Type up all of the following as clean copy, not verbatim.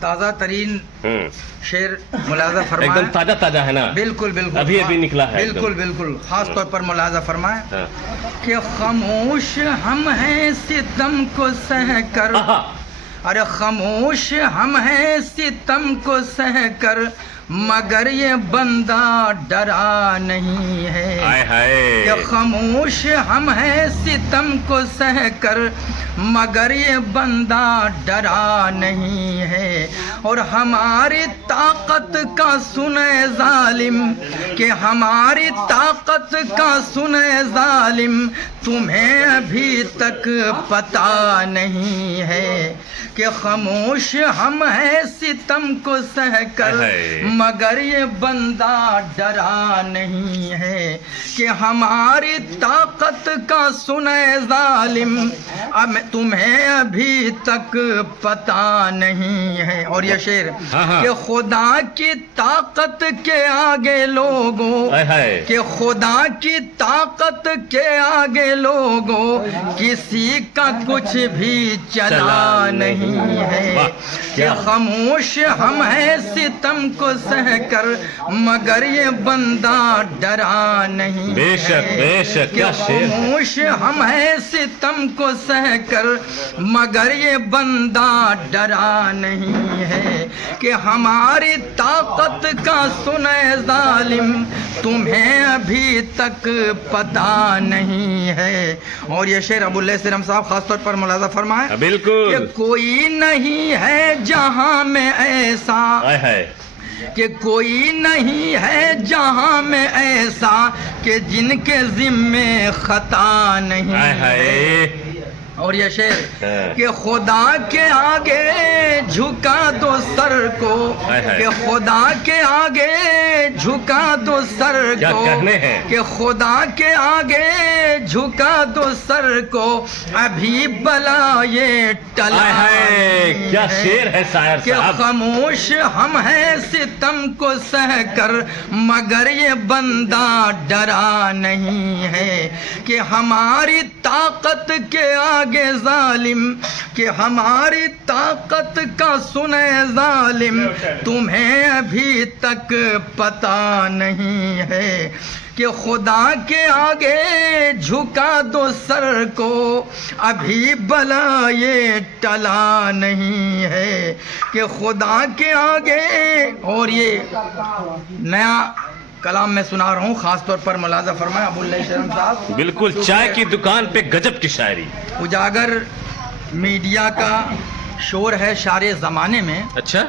تازہ ترین شعر ملاحظہ فرمائیں. ایک دم تازہ تازہ ہے نا؟ بالکل بالکل ابھی ابھی نکلا ہے. بالکل بالکل. خاص طور پر ملاحظہ فرمائیں کہ خاموش ہم ہیں ستم کو سہ کر. ارے خاموش ہم ہیں ستم کو سہ کر مگر یہ بندہ ڈرا نہیں ہے. کہ خاموش ہم ہیں ستم کو سہ کر مگر یہ بندہ ڈرا نہیں ہے. اور ہماری طاقت کا سنے ظالم کہ ہماری طاقت کا سنے ظالم تمہیں ابھی تک پتہ نہیں ہے. کہ خاموش ہم ہیں ستم کو سہ کر مگر یہ بندہ ڈرا نہیں ہے. کہ ہماری طاقت کا سنے ظالم تمہیں ابھی تک پتہ نہیں ہے. اور یہ شعر کہ خدا کی طاقت کے آگے لوگوں کہ خدا کی طاقت کے آگے لوگوں کسی کا کچھ بھی چلا نہیں ہے. کہ خاموش ہم ہیں ستم کو سہ کر مگر یہ بندہ ڈرا نہیں بے شک بے شک. کہ خاموش ہم ہیں ستم کو سہ کر مگر یہ بندہ ڈرا نہیں ہے. کہ ہماری طاقت کا سنے ظالم تمہیں ابھی تک پتہ نہیں ہے. اور یہ شعر ابو اللہ سرم صاحب خاص طور پر ملاحظہ فرمائیں. بالکل. کہ کوئی نہیں ہے جہاں میں ایسا کہ کوئی نہیں ہے جہاں میں ایسا کہ جن کے ذمے خطا نہیں ہے. اور یہ شعر کہ خدا کے آگے جھکا دو سر کو کہ خدا کے آگے جھکا دو سر کو کہ خدا کے آگے جھکا دو سر کو ابھی بلا یہ ٹلا ہے. کیا شعر ہے شاعر کہ صاحب. خاموش ہم ہیں ستم کو سہ کر مگر یہ بندہ ڈرا نہیں ہے. کہ ہماری طاقت کے آگے ظالم کہ ہماری طاقت کا سنے ظالم تمہیں ابھی تک پتہ نہیں ہے. کہ خدا کے آگے جھکا دو سر کو ابھی بلا یہ ٹلا نہیں ہے. کہ خدا کے آگے. اور یہ نیا کلام میں سنا رہا ہوں خاص طور پر ملاحظہ فرمائیں ابو اللہ شرم صاحب. بالکل چائے کی دکان پہ گجب کی شاعری. اجاگر میڈیا کا شور ہے سارے زمانے میں. اچھا.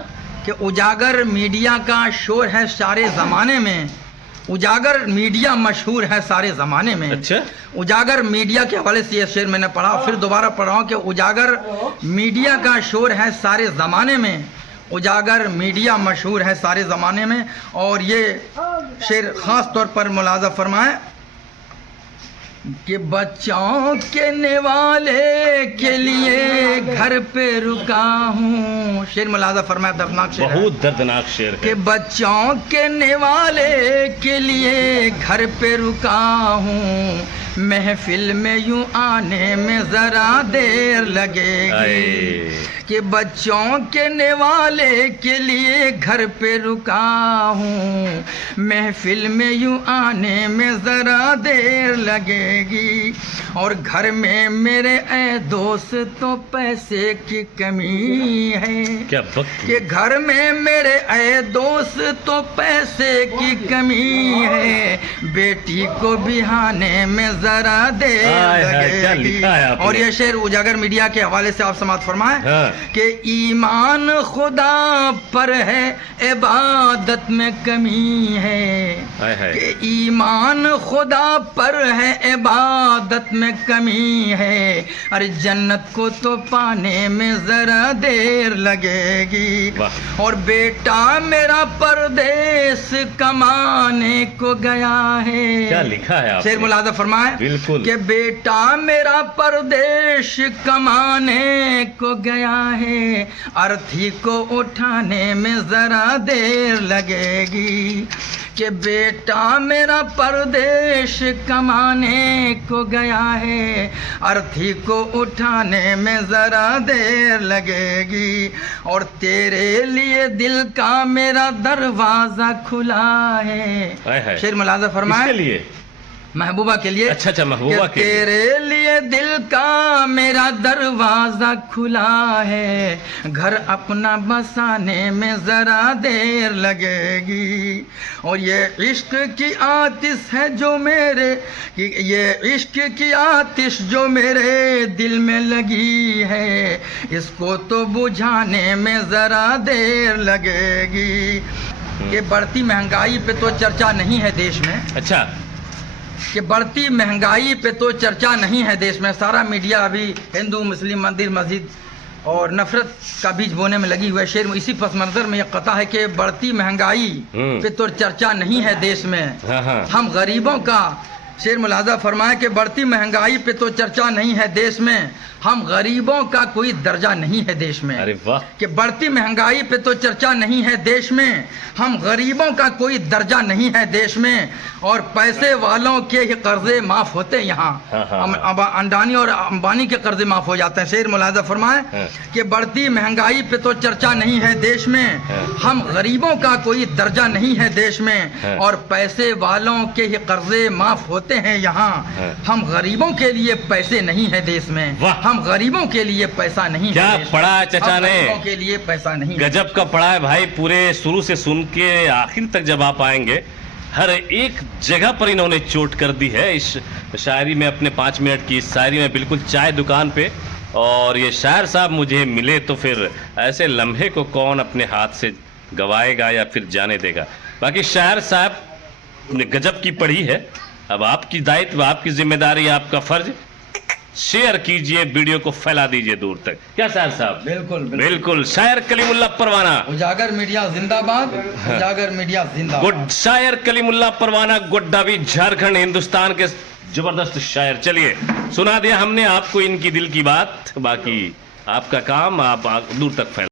کہ اجاگر میڈیا کا شور ہے سارے زمانے میں. اجاگر میڈیا مشہور ہے سارے زمانے میں. اچھا. اجاگر میڈیا کے حوالے سے یہ شعر میں نے پڑھا پھر دوبارہ پڑھ رہا ہوں کہ اجاگر میڈیا کا شور ہے سارے زمانے میں. اجاگر میڈیا مشہور ہے سارے زمانے میں. اور یہ شعر خاص طور پر ملاحظہ فرمائیں کہ بچوں کے نوالے کے لیے گھر پہ رکا ہوں. شعر ملاحظہ فرمائیں دردناک شعر. بہت دردناک شعر. کہ بچوں کے نوالے کے لیے گھر پہ رکا ہوں محفل میں یوں آنے میں ذرا دیر لگے گی. کہ بچوں کے نوالے کے لیے گھر پہ رکا ہوں محفل میں یوں آنے میں ذرا دیر لگے گی. اور گھر میں میرے اے دوست تو پیسے کی کمی ہے. کہ گھر میں میرے اے دوست تو پیسے کی کمی ہے بیٹی کو بہانے میں ذرا دیر لگے گی. اور یہ شعر اجاگر میڈیا کے حوالے سے آپ سماعت فرمائیں کہ ایمان خدا پر ہے عبادت میں کمی ہے. کہ ایمان خدا پر ہے عبادت میں کمی ہے. ارے جنت کو تو پانے میں ذرا دیر لگے گی. اور بیٹا میرا پردیس کمانے کو گیا ہے. کیا لکھا ہے آپ شعر ملاحظہ فرمائیں. بالکل. کہ بیٹا میرا پردیش کمانے کو گیا ہے ارتھی کو اٹھانے میں ذرا دیر لگے گی. کہ بیٹا میرا پردیش کمانے کو گیا ہے، ارتھی کو اٹھانے میں ذرا دیر لگے گی، اور تیرے لیے دل کا میرا دروازہ کھلا ہے۔ شعر ملاحظہ فرمائے، کس کے لیے؟ محبوبہ کے لیے۔ اچھا محبوبہ کے لیے۔ تیرے لیے دل کا میرا دروازہ کھلا ہے، گھر اپنا بسانے میں ذرا دیر لگے گی، اور یہ عشق کی آتش ہے جو میرے، یہ عشق کی آتش جو میرے دل میں لگی ہے، اس کو تو بجھانے میں ذرا دیر لگے گی۔ یہ بڑھتی مہنگائی پہ تو چرچا نہیں ہے دیش میں۔ اچھا، کہ بڑھتی مہنگائی پہ تو چرچا نہیں ہے دیش میں، سارا میڈیا ابھی ہندو مسلم مندر مسجد اور نفرت کا بیج بونے میں لگی ہوئی ہے۔ شعر میں اسی پس منظر میں یہ قطع ہے کہ بڑھتی مہنگائی پہ تو چرچا نہیں ہے دیش میں، ہم غریبوں کا، شعر ملاحظہ فرمائے کہ بڑھتی مہنگائی پہ تو چرچا نہیں ہے دیش میں، ہم غریبوں کا کوئی درجہ نہیں ہے دیش میں۔ ارے واہ، کہ بڑھتی مہنگائی پہ تو چرچا نہیں ہے دیش میں، ہم غریبوں کا کوئی درجہ نہیں ہے دیش میں، اور پیسے والوں کے ہی قرضے معاف ہوتے ہیں یہاں، اڈانی اور امبانی کے قرضے معاف ہو جاتے ہیں۔ شعر ملاحظہ فرمائے کہ بڑھتی مہنگائی پہ تو چرچا نہیں ہے دیش میں، ہم غریبوں کا کوئی درجہ نہیں ہے دیش میں، اور پیسے والوں کے ہی قرضے معاف ہوتے ہیں یہاں، ہم غریبوں کے لیے پیسے نہیں ہے دیش میں، ہم غریبوں کے لیے پیسہ نہیں ہے۔ کیا پڑھا ہے چچا نے؟ غریبوں کے لیے پیسہ نہیں، گجب کا پڑھا ہے بھائی، پورے شروع سے سن کے آخر تک جب آپ آئیں گے ہر ایک جگہ پر انہوں نے چوٹ کر دی ہے اس شاعری میں، اپنے 5 منٹ کی اس شاعری میں، بالکل چائے دکان پہ۔ اور یہ شاعر صاحب مجھے ملے تو پھر ایسے لمحے کو کون اپنے ہاتھ سے گوائے گا یا پھر جانے دے گا۔ باقی شاعر صاحب نے گجب کی پڑھی ہے، اب آپ کی دائتو، آپ کی ذمہ داری، آپ کا فرض، شیئر کیجئے، ویڈیو کو پھیلا دیجئے دور تک۔ کیا شاعر صاحب؟ بالکل شاعر کلیم اللہ پروانہ، اجاگر میڈیا زندہ باد، اجاگر میڈیا زندہ گڈ شاعر کلیم اللہ پروانہ، گڈاوی جھارکھنڈ ہندوستان کے زبردست شاعر۔ چلیے سنا دیا ہم نے آپ کو ان کی دل کی بات، باقی آپ کا کام، آپ دور تک پھیلا۔